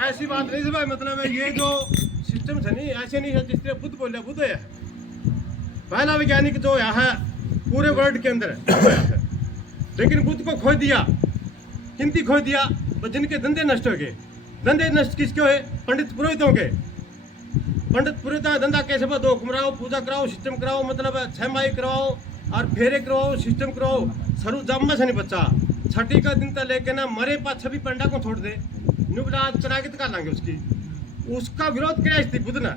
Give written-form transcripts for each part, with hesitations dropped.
ऐसी बात नहीं है भाई, मतलब है ये जो सिस्टम है नहीं, ऐसे नहीं है जिस तरह बुद्ध बोले, बुद्ध है पहला वैज्ञानिक जो है पूरे वर्ल्ड के अंदर है। लेकिन बुद्ध को खो दिया, किंती खो दिया, तो जिनके धंधे नष्ट हो गए। धंधे नष्ट किसके हुए? पंडित पुरोहितों के। पंडित पुरोहित धंधा कैसे बा, दो मराओ, पूजा कराओ, सिस्टम कराओ, मतलब 6 माई करवाओ और फेरे करवाओ, सिस्टम कराओ, सरू जम्मा से नहीं बच्चा। छठी का दिन तक लेके ना मरे पाछा भी पंडा को छोड़ दे, नुबला आज करा के कर लांगे उसकी। उसका विरोध किया थी बुद्ध ने,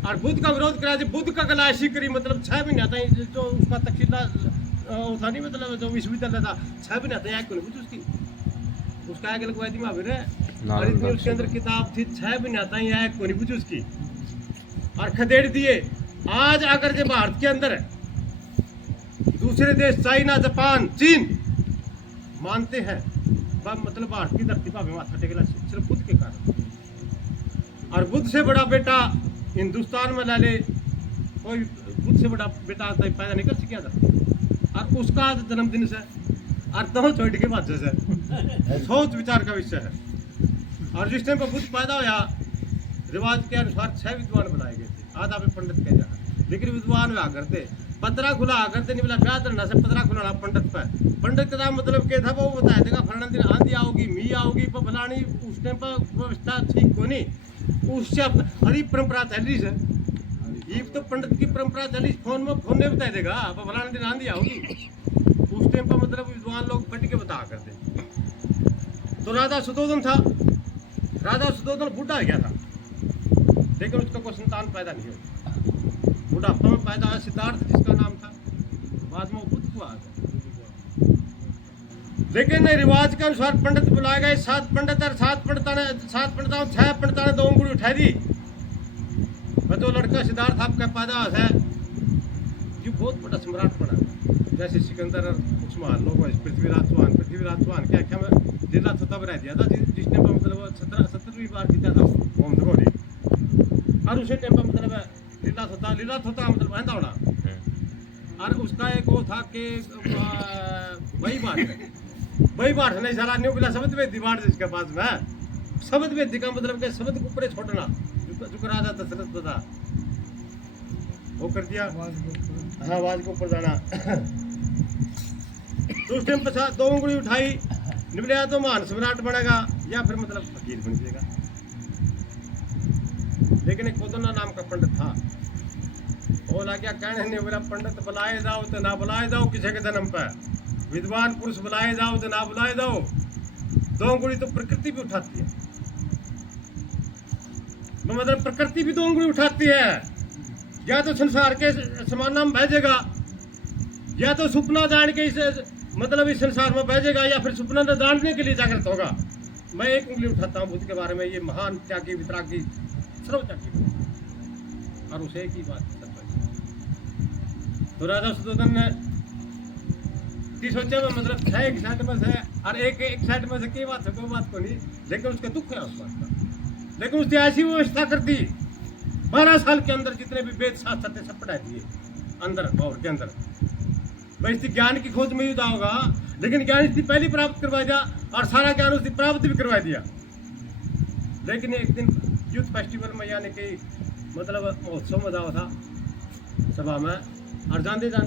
और बुद्ध का विरोध करा, बुद्ध का गला ऐसी करी, मतलब 6 महीने आता है जो उसका तकसीला था नहीं, मतलब जो विश्वविद्यालय था 6 महीने आता है, बुद्ध उसकी उसका आगे लगवाई थी महावीर है, और इतनी उसके अंदर किताब थी 6 महीने आता है कोई बुझ उसकी, और खदेड़ दिए। आज अगर जो भारत के अंदर दूसरे देश चाइना, जापान, चीन मानते हैं, मतलब भारत की धरती पर माथा टेकला सिर्फ बुद्ध के कारण। और बुद्ध से बड़ा बेटा हिंदुस्तान में ला ले, कोई बुद्ध से बड़ा बेटा पैदा नहीं कर सकिया था। और उसका आज जन्मदिन से और तो छोड़ के बात से सोच विचार का विषय है। और जिस टाइम पर बुद्ध पैदा होया, रिवाज के अनुसार 6 विद्वान बनाए गए थे, आधा पे पंडित कह जाना, लेकिन विद्वान हुआ करते, पतरा खुला करते नहीं, बोला ब्याह करना से पतरा खुलाना पंडित पे। पंडित का मतलब क्या था, वो बताया देगा फलाना दिन आंधी आओगी, मी आओगी, पर फलानी उस टाइम पर व्यवस्था ठीक को नहीं, उससे हरी परंपरा चल रही है। ये तो पंडित की परंपरा चली, फोन ने बता देगा पर फलाने दिन आंधी आओगी। उस टाइम पर मतलब विद्वान लोग बैठ के बता करते। तो राजा सुधोधन था, राजा सुधोधन बूढ़ा हो गया था, लेकिन उसका कोई संतान पैदा नहीं हुआ। बुढ़ापा में पैदा हुआ सिद्धार्थ जिसका नाम था, बाद में वो बुद्ध हुआ। लेकिन रिवाज के अनुसार पंडित बुलाए गए, 7 पंडित और 7 पंडिताओं 6 पंडिताओं ने 2 उंगली उठाई दी। जो लड़का सिद्धार्थ आपका पैदा है, ये बहुत बड़ा सम्राट बना, जैसे सिकंदर और उस्मान लोग, पृथ्वीराज चौहान क्या क्या मैं जिला तब रह दिया था, जिसने मतलब 17वीं बार जीता था ओम धगोरी। और उसी टाइम पर मतलब लीला थोता मतलब बहता होना। और उसका एक वो था कि वही बात नहीं सारा न्यू बिला शब्द वेदी बाढ़ जिसके पास में शब्द वेदी का मतलब के शब्द को ऊपर छोड़ना, जो राजा दशरथ था वो कर दिया। हाँ, आवाज को ऊपर जाना। तो उस टाइम पछा 2 उंगली उठाई, निकले तो महान सम्राट बनेगा या फिर मतलब फकीर बन जाएगा। लेकिन एक कोदना नाम का पंडित था, वो लग गया कहने नहीं, मेरा पंडित बुलाए जाओ तो ना बुलाए जाओ किसी के जन्म पे, विद्वान पुरुष बुलाए जाओ तो ना बुलाए जाओ। 2 उंगली तो प्रकृति भी उठाती है, मतलब प्रकृति भी 2 उंगली उठाती है। या तो संसार के समाना में भेजेगा, या तो सपना जान के इस मतलब इस संसार में भेजेगा, या फिर सपना न जानने के लिए जागृत होगा। मैं 1 उंगली उठाता हूँ बुद्ध के बारे में, ये महान त्यागी, वितरागी, सर्वत्यागी, और उसे एक ही बात। तो राजा सुधोधन ने सोचा मतलब है एक साइड में से, और एक साइड में से की बात है, कोई बात को नहीं, लेकिन उसका दुख है उस बात का। लेकिन उसने ऐसी व्यवस्था कर दी, 12 साल के अंदर जितने भी वेद शास्त्र थे सब पढ़ा दिए अंदर और के अंदर। भाई इसकी ज्ञान की खोज में युद्ध होगा, लेकिन ज्ञान इसकी पहली प्राप्त करवा दिया, और सारा ज्ञान उसकी प्राप्त भी करवा दिया। लेकिन एक दिन यूथ फेस्टिवल में, यानी कि मतलब महोत्सव में जाओ था सभा में, और जाते जाते